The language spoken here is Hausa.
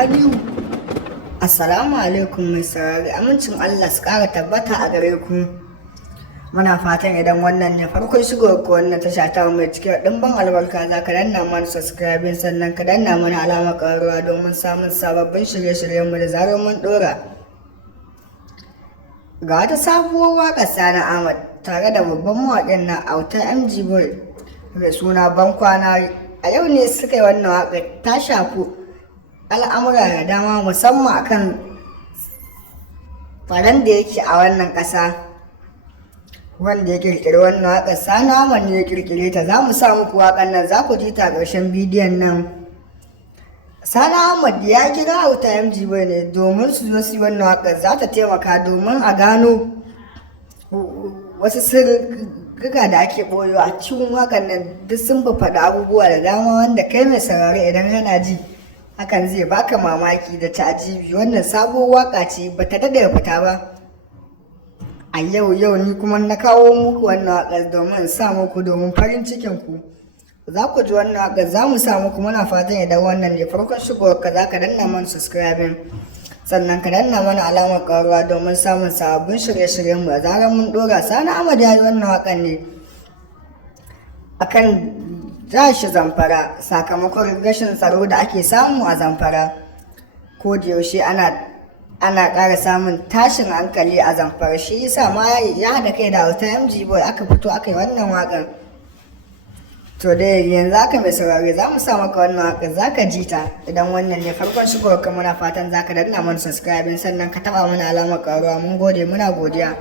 Rabiu. Assalamu alaikum mai saurari, amincin Allah su ƙara tabbata a gare ku. Muna fatan idan wannan ne farkon shigowar ku wannan tasha ta mai cike ɗimbin albarka za ka danna mana subscribing sannan ka danna mana alamar ƙararrawa domin samun sababbin shirye-shiryenmu da zarar mun ɗora. Ga wata sabuwar waƙar Sani Ahmad tare da babban mawaƙin na Auta MG Boy mai suna Bankwana. A yau ne suka yi wannan waƙar, ta shafi al'amura da dama musamman akan faran da yake a wannan ƙasa. Wanda ya ƙirƙiri wannan waƙar Sani Ahmad ne ya ƙirƙire ta. Za mu sa muku waƙar nan, za ku ji ta ƙarshen bidiyon nan. Sani Ahmad ya kira Auta MG Boy ne domin su zo su yi wannan waƙar, za ta taimaka domin a gano wasu sirrika da ake ɓoyo a cikin waƙar nan. Duk sun faɗi abubuwa da dama wanda kai mai saurari idan yana ji hakan zai baka mamaki da ta'ajibi. Wannan sabuwar waƙa ce ba ta daɗe fita ba. A yau ni kuma na kawo muku wannan waƙar domin sa muku domin farin cikin ku. Za ku ji wannan waƙar, za mu sa muku. Muna fatan idan wannan ne farkon shigowar ka za ka danna mana subscribing sannan ka danna mana alamar ƙararrawa domin samun sababbin shirye-shiryen mu da zarar mun ɗora. Sani Ahmad ya yi wannan waƙar ne akan shi Zamfara sakamakon rashin tsaro da ake samu a Zamfara. Ko da yaushe ana ƙara samun tashin hankali a Zamfara, shi yasa ma ya haɗa kai da Auta MG Boy aka fito aka yi wannan waƙar. To dai yanzu aka mai saurare za mu sa maka wannan waƙar, za ka ji ta idan wannan ne farkon shigowar ka. Muna fatan za ka danna mana subscribing sannan ka taɓa mana alamar ƙaruwa. Mun gode, muna godiya.